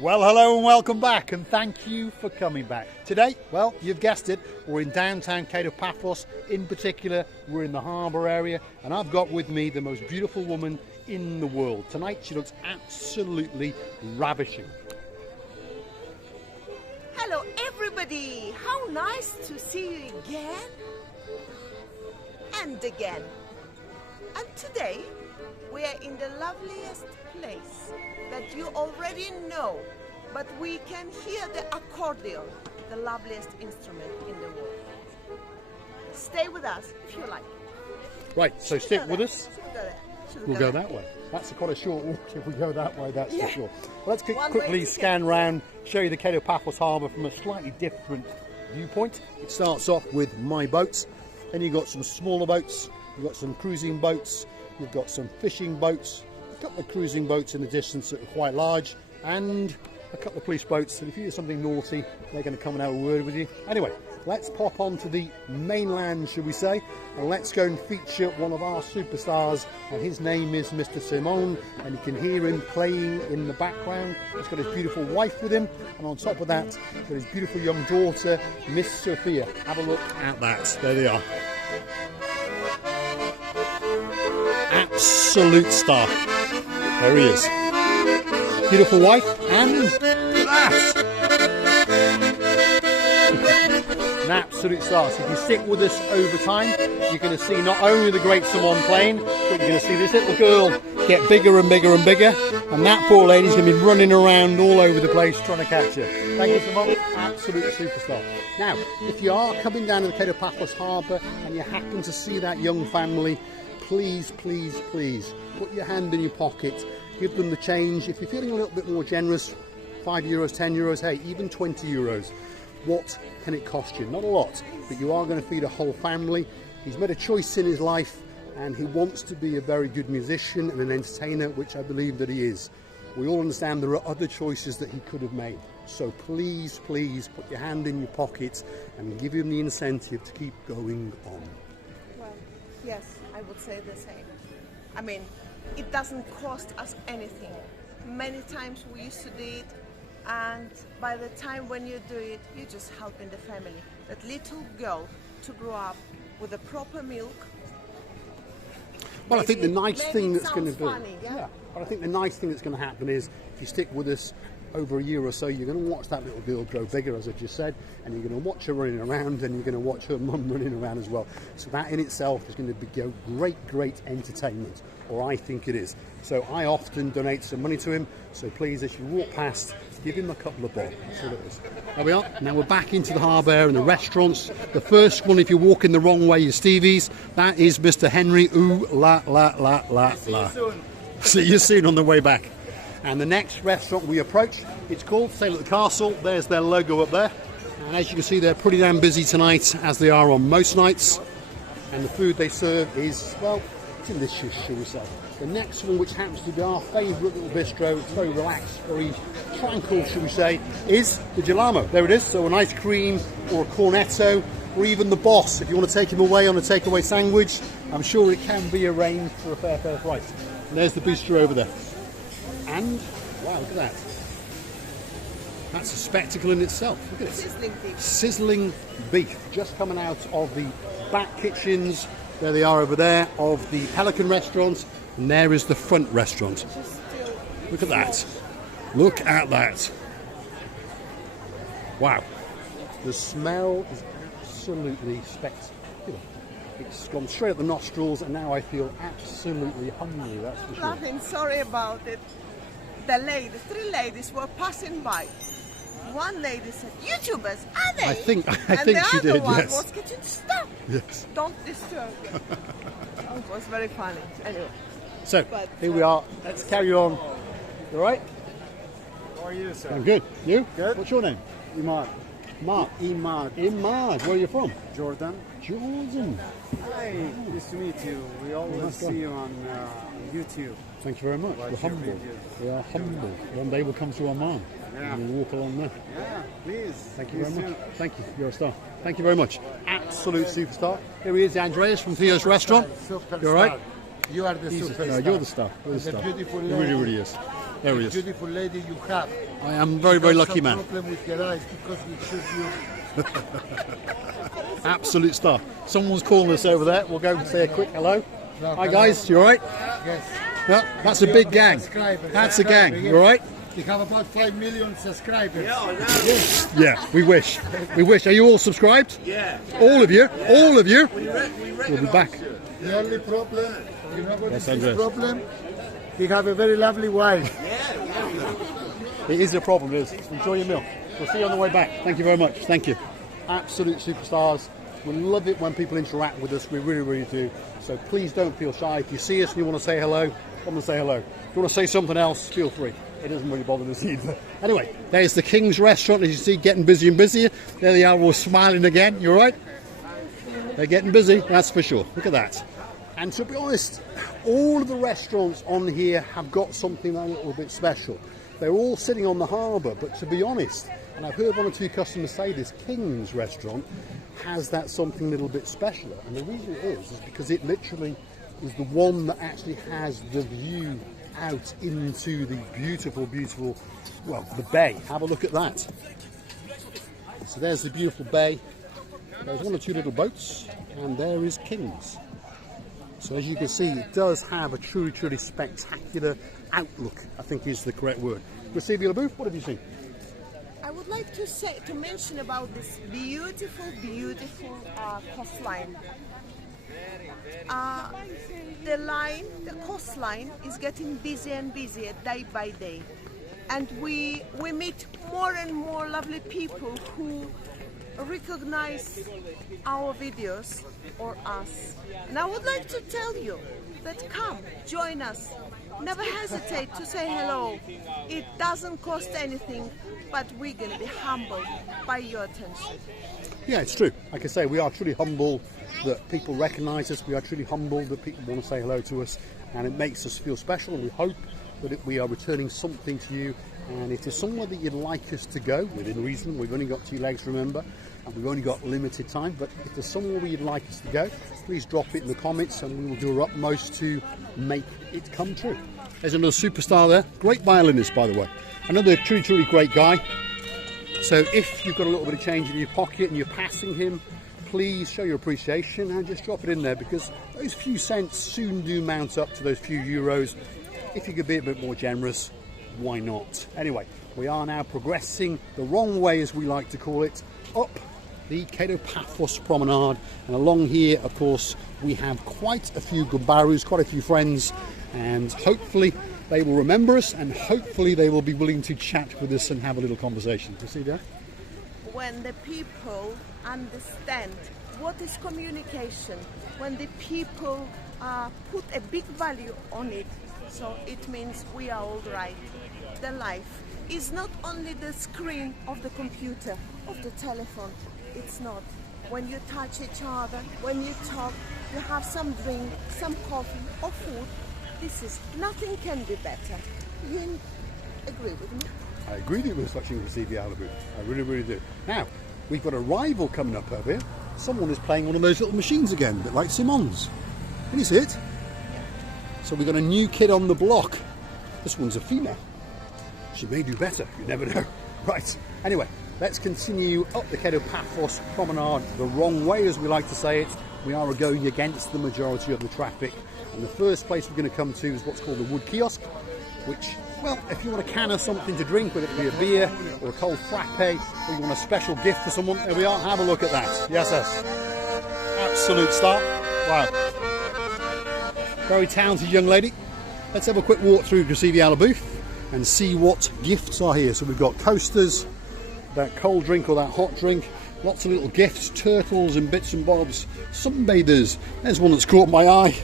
Well, hello and welcome back, and thank you for coming back. Today, well, you've guessed it, we're in downtown Kato Paphos. In particular, we're in the harbour area, and I've got with me the most beautiful woman in the world. Tonight, she looks absolutely ravishing. Hello, everybody! How nice to see you again and again. And today, we are in the loveliest place that you already know, but we can hear the accordion, the loveliest instrument in the world. Stay with us if you like. Right, so stick with us. We'll go that way. way. That's quite a short walk if we go that way, that's for sure. Well, let's One quickly way scan round, show you the Kato Paphos harbour from a slightly different viewpoint. It starts off with my boats, then you've got some smaller boats, you've got some cruising boats, you've got some fishing boats, a couple of cruising boats in the distance that are quite large, and a couple of police boats, and if you do something naughty, they're going to come and have a word with you. Anyway, let's pop on to the mainland, shall we say, and let's go and feature one of our superstars, and his name is Mr. Simone, and you can hear him playing in the background. He's got his beautiful wife with him, and on top of that, he's got his beautiful young daughter, Miss Sophia. Have a look at that. There they are. Absolute star. There he is. Beautiful wife, and that. An absolute star. So if you stick with us over time, you're going to see not only the great Simone playing, but you're going to see this little girl get bigger and bigger and bigger, and that poor lady's going to be running around all over the place trying to catch her. Thank you, Simone. Absolute superstar. Now, if you are coming down to the Kato Paphos harbour and you happen to see that young family, please, please, please, put your hand in your pocket, give them the change. If you're feeling a little bit more generous, €5, €10, hey, even €20. What can it cost you? Not a lot, but you are going to feed a whole family. He's made a choice in his life, and he wants to be a very good musician and an entertainer, which I believe that he is. We all understand there are other choices that he could have made. So please, please put your hand in your pocket and give him the incentive to keep going on. Well, yes, I would say the same. I mean, it doesn't cost us anything. Many times we used to do it, and by the time when you do it, you're just helping the family. That little girl to grow up with a proper milk. Well, I think the nice thing that's going to be, yeah. But I think the nice thing that's going to happen is if you stick with us over a year or so, you're going to watch that little girl grow bigger, as I just said, and you're going to watch her running around, and you're going to watch her mum running around as well. So that in itself is going to be great entertainment, or I think it is. So I often donate some money to him, so please, as you walk past, give him a couple of bob. That's all it is. There we are. Now we're back into the harbour and the restaurants. The first one, if you're walking the wrong way, is Stevie's. That is Mr. Henry. Ooh la la la la la. See you soon on the way back. And the next restaurant we approach, it's called Sail at the Castle. There's their logo up there. And as you can see, they're pretty damn busy tonight, as they are on most nights. And the food they serve is, well, delicious, shall we say. The next one, which happens to be our favourite little bistro, it's very relaxed, very tranquil, shall we say, is the Gelamo. There it is. So an ice cream or a cornetto, or even the boss. If you want to take him away on a takeaway sandwich, I'm sure it can be arranged for a fair price. And there's the bistro over there. And, wow, look at that. That's a spectacle in itself. Look at it. Sizzling beef. Sizzling beef. Just coming out of the back kitchens. There they are over there, of the Pelican restaurant. And there is the front restaurant. Look at that. Look at that. Wow. The smell is absolutely spectacular. It's gone straight up the nostrils, and now I feel absolutely hungry, that's for sure. Nothing, sorry about it. The ladies, 3 ladies were passing by. One lady said, "YouTubers, are they?" I think and she the did, other one yes. was, "Could you stop? Yes. Don't disturb." It was very funny. Anyway. So, But, here we are. Let's carry on. You all right? How are you, sir? I'm good. You? Good. What's your name? Imad. Mark. Imad. Imad. Where are you from? Jordan. Jordan. Hi, nice to meet you. We always Nice one. see you on YouTube. Thank you very much. Watch We're your humble. videos. We are humble. One day we'll come to Oman. Yeah. And we'll walk along there. Yeah, please. Thank you very See much. Thank you. You're a star. Thank you very much. Absolute superstar. Here he is, Andreas from Theo's restaurant. Superstar. You all right? You are the He's a superstar. star. You're the star. You're the The star. beautiful He really, lady. really is. There he is. Beautiful lady you have. I am very, very lucky man. Problem with your eyes because we shoot you. Absolute star. Someone's calling us over there. We'll go and say a quick hello. Hi guys, you alright? Yes. Yeah, that's a big gang. That's a gang. You alright? We have about 5 million subscribers. Yeah, we wish. We wish. Are you all subscribed? Yeah. All of you? All of you? We'll be back. The only problem, you know what Yes, is Andres. the problem? We have a very lovely wife. It is a problem, it is. Enjoy your meal. We'll see you on the way back. Thank you very much. Thank you. Absolute superstars. We love it when people interact with us. We really, really do. So please don't feel shy. If you see us and you want to say hello, come and say hello. If you want to say something else, feel free. It doesn't really bother us either. Anyway, there's the King's Restaurant. As you see, getting busier and busier. There they are, all smiling again. You all right? They're getting busy, that's for sure. Look at that. And to be honest, all of the restaurants on here have got something a little bit special. They're all sitting on the harbour, but to be honest, and I've heard one or two customers say this, King's Restaurant has that something a little bit special. And the reason it is because it literally is the one that actually has the view out into the beautiful, beautiful, well, the bay. Have a look at that. So there's the beautiful bay. There's one or two little boats, and there is King's. So as you can see, it does have a truly, truly spectacular outlook, I think is the correct word. Receive Booth, what have you seen? I would like to mention about this beautiful, beautiful coastline. The coastline is getting busier and busier day by day, and we meet more and more lovely people who recognize our videos or us. And I would like to tell you that come, join us. Never hesitate to say hello. It doesn't cost anything, but we're going to be humbled by your attention. Yeah, it's true. Like I say, we are truly humble that people recognise us. We are truly humbled that people want to say hello to us, and it makes us feel special, and we hope that we are returning something to you. And it is somewhere that you'd like us to go, within reason. We've only got 2 legs, remember, and we've only got limited time. But if there's somewhere where you'd like us to go, please drop it in the comments, and we will do our utmost to make it come true. There's another superstar there. Great violinist, by the way. Another truly, truly great guy. So if you've got a little bit of change in your pocket and you're passing him, please show your appreciation and just drop it in there, because those few cents soon do mount up to those few euros. If you could be a bit more generous, why not? Anyway, we are now progressing the wrong way, as we like to call it, up the Kato Paphos Promanarde, and along here, of course, we have quite a few gumbarus, quite a few friends, and hopefully they will remember us, and hopefully they will be willing to chat with us and have a little conversation. You see that? When the people understand what is communication, when the people put a big value on it, so it means we are all right. The life is not only the screen of the computer, of the telephone. It's not. When you touch each other, when you talk, you have some drink, some coffee or food. Nothing can be better. You agree with me? I agree with you with watching Receive the Booth. I really, really do. Now, we've got a rival coming up over here. Someone is playing one of those little machines again, a bit like Simon's. Can you see it? So we've got a new kid on the block. This one's a female. She may do better, you never know. Right, anyway, let's continue up the Kato Paphos Promenade the wrong way, as we like to say it. We are going against the majority of the traffic. And the first place we're going to come to is what's called the Wood Kiosk, which, well, if you want a can of something to drink, whether it be a beer or a cold frappe, or you want a special gift for someone, there we are, have a look at that. Yes, yes. Absolute star. Wow. Very talented young lady. Let's have a quick walk through Gracevia booth and see what gifts are here. So we've got coasters, that cold drink or that hot drink, lots of little gifts, turtles and bits and bobs, sunbathers. There's one that's caught my eye.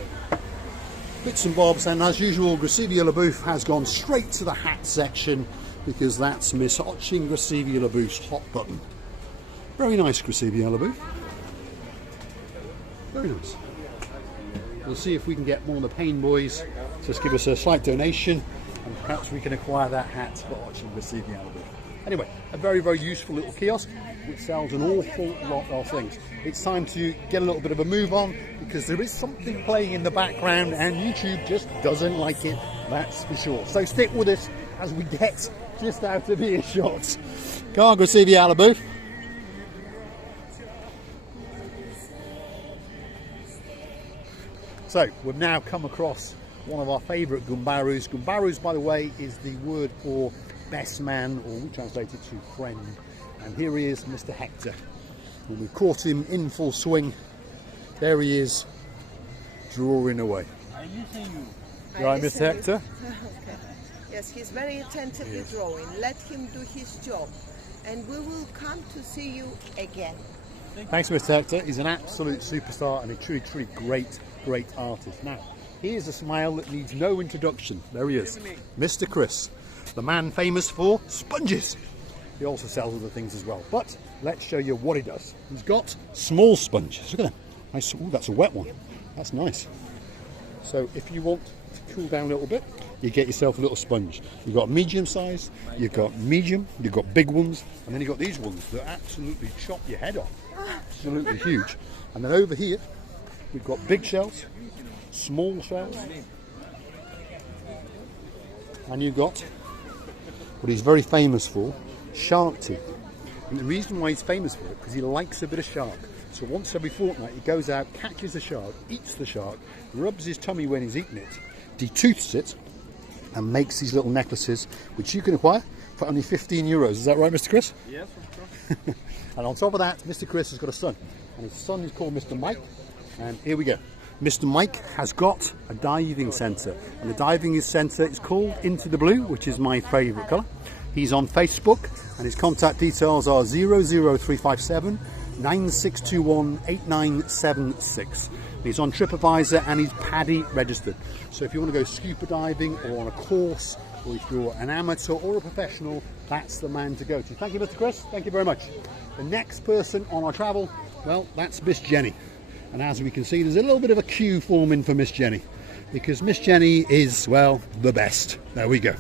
Bits and bobs, and as usual, Gracevia booth has gone straight to the hat section, because that's Miss Hotching Gracevia booth's hot button. Very nice, Gracevia booth. Very nice. We'll see if we can get one of the Pain Boys to just give us a slight donation, and perhaps we can acquire that hat for Hotching Gracevia booth. Anyway, a very, very useful little kiosk which sells an awful lot of things. It's time to get a little bit of a move on, because there is something playing in the background and YouTube just doesn't like it, that's for sure. So stick with us as we get just out of earshot. Go on, go see the Alibu. So we've now come across one of our favourite Gumbarus. Gumbarus, by the way, is the word for best man, or we translate it to friend. And here he is, Mr. Hector. And we caught him in full swing. There he is, drawing away. You right, Mr. Hector? Okay. Yes, he's very attentively drawing. Let him do his job, and we will come to see you again. Thanks, Mr. Hector. He's an absolute superstar and a truly great artist. Now, here's a smile that needs no introduction. There he is, Mr. Chris, the man famous for sponges. He also sells other things as well. But let's show you what he does. He's got small sponges. Look at them. Nice. Ooh, that's a wet one. That's nice. So if you want to cool down a little bit, you get yourself a little sponge. You've got medium size, you've got medium, you've got big ones, and then you've got these ones that absolutely chop your head off. Absolutely huge. And then over here, we've got big shells, small shells, and you've got what he's very famous for, shark teeth. And the reason why he's famous for it, because he likes a bit of shark. So once every fortnight he goes out, catches the shark, eats the shark, rubs his tummy when he's eating it, detooths it, and makes these little necklaces, which you can acquire for only 15 euros. Is that right, Mr. Chris? Yes, of course. And on top of that, Mr. Chris has got a son, and his son is called Mr. Mike. And here we go. Mr. Mike has got a diving centre, and the diving centre is called Into the Blue, which is my favourite colour. He's on Facebook, and his contact details are 00357 9621 8976. He's on TripAdvisor and he's PADI registered. So if you want to go scuba diving or on a course, or if you're an amateur or a professional, that's the man to go to. Thank you, Mr. Chris. Thank you very much. The next person on our travel, well, that's Miss Jenny. And as we can see, there's a little bit of a queue forming for Miss Jenny, because Miss Jenny is, well, the best. There we go.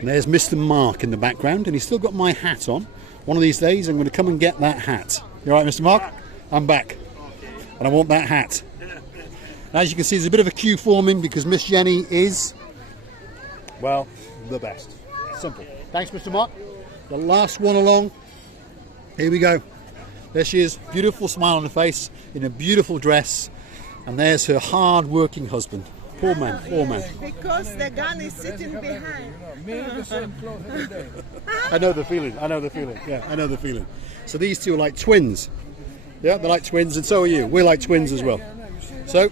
And there's Mr. Mark in the background, and he's still got my hat on. One of these days, I'm going to come and get that hat. You all right, Mr. Mark? I'm back. And I want that hat. And as you can see, there's a bit of a queue forming because Miss Jenny is, well, the best. Simple. Thanks, Mr. Mark. The last one along. Here we go. There she is. Beautiful smile on her face, in a beautiful dress. And there's her hard-working husband. Poor man, poor man. Because the gun is sitting behind. I know the feeling, I know the feeling. Yeah, I know the feeling. So these two are like twins. Yeah, they're like twins, and so are you. We're like twins as well. So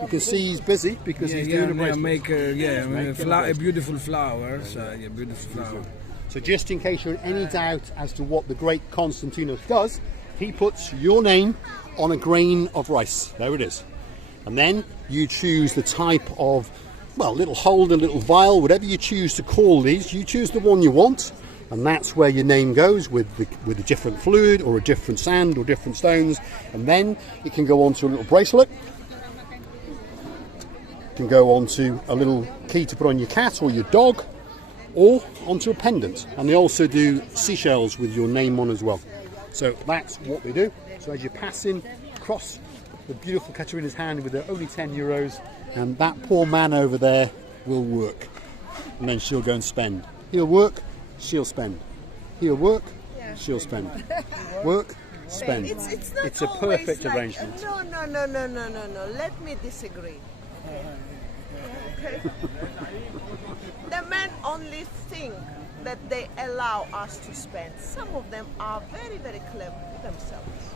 you can see he's busy because he's doing a bracelet. Make a beautiful flower. Beautiful flower. So just in case you're in any doubt as to what the great Konstantinos does, he puts your name on a grain of rice. There it is. And then you choose the type of, well, little holder, little vial, whatever you choose to call these. You choose the one you want, and that's where your name goes with a different fluid or a different sand or different stones. And then it can go onto a little bracelet. It can go onto a little key to put on your cat or your dog, or onto a pendant. And they also do seashells with your name on as well. So that's what they do. So as you're passing across the beautiful Katerina's hand with her only 10 euros, and that poor man over there will work. And then she'll go and spend. He'll work, she'll spend. He'll work, she'll spend. Work, spend. It's not it's a perfect like, arrangement. No. Let me disagree. Okay. The men only think that they allow us to spend. Some of them are very, very clever themselves.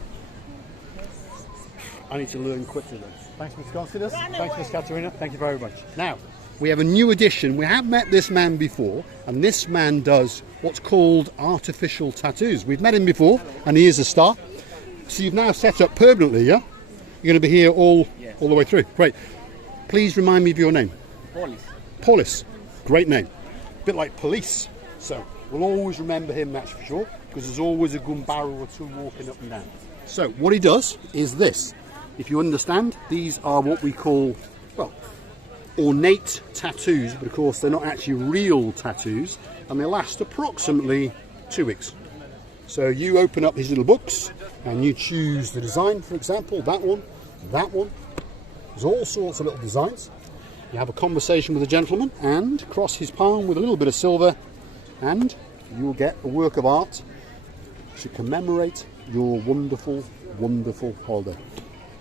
I need to learn quickly then. Thanks, Ms. Constance. Thanks, Ms. Katerina. Thank you very much. Now, we have a new addition. We have met this man before, and this man does what's called artificial tattoos. We've met him before, and he is a star. So you've now set up permanently, yeah? You're going to be here all the way through. Great. Please remind me of your name. Paulis. Great name. A bit like police. So we'll always remember him, that's for sure, because there's always a Gumbaru or two walking up and down. So what he does is this. If you understand, these are what we call, well, ornate tattoos, but of course they're not actually real tattoos, and they last approximately 2 weeks. So you open up his little books and you choose the design, for example, that one. There's all sorts of little designs. You have a conversation with the gentleman and cross his palm with a little bit of silver, and you'll get a work of art to commemorate your wonderful, wonderful holiday.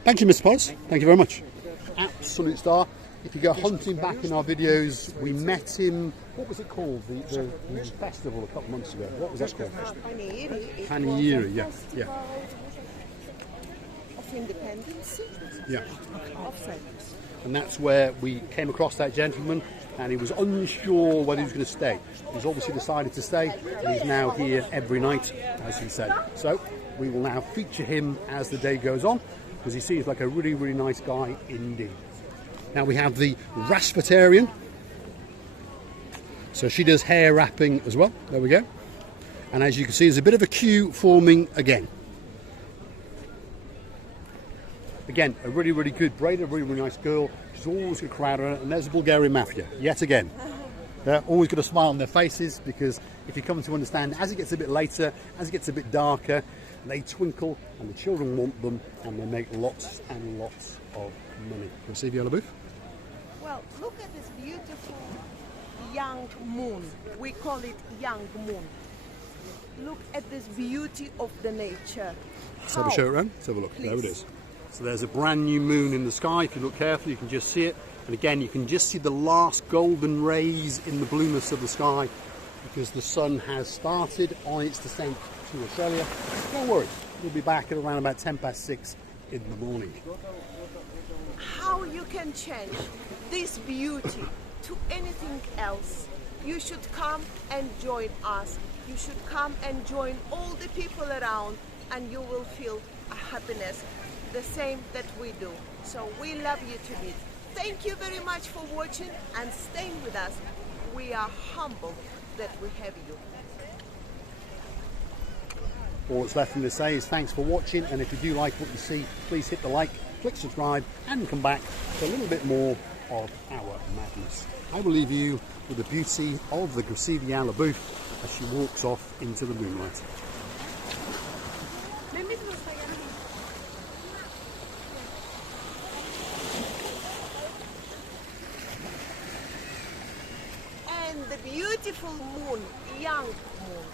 Thank you, Mr. Paphos. Thank you very much. Absolute star. If you go hunting back in our videos, we met him, what was it called? The festival a couple of months ago. What was that called? Panegyri, yeah. Of independence. Yeah. Of Cyprus. And that's where we came across that gentleman, and he was unsure whether he was going to stay. He's obviously decided to stay, and he's now here every night, as he said. So we will now feature him as the day goes on, because he seems like a really, really nice guy indeed. Now we have the Raspbertarian. So she does hair wrapping as well. There we go. And as you can see, there's a bit of a queue forming again. Again, a really, really good braid, a really, really nice girl. She's always got a crowd around her. And there's the Bulgarian Mafia, yet again. They're always got a smile on their faces, because if you come to understand, as it gets a bit later, as it gets a bit darker, they twinkle and the children want them, and they make lots and lots of money. Can you see the yellow booth? Well, look at this beautiful young moon. We call it young moon. Look at this beauty of the nature. Let's have a show around. Let's have a look. Please. There it is. So there's a brand new moon in the sky. If you look carefully, you can just see it. And again, you can just see the last golden rays in the blueness of the sky, because the sun has started on its descent to Australia. Don't worry, we'll be back at around about 6:10 in the morning. How you can change this beauty to anything else? You should come and join us. You should come and join all the people around, and you will feel a happiness the same that we do. So we love you to bits. Thank you very much for watching and staying with us. We are humbled that we have you. All that's left for me to say is thanks for watching, and if you do like what you see, please hit the like, click subscribe, and come back for a little bit more of our madness. I will leave you with the beauty of the Graciliana booth as she walks off into the moonlight. And the beautiful moon, young moon.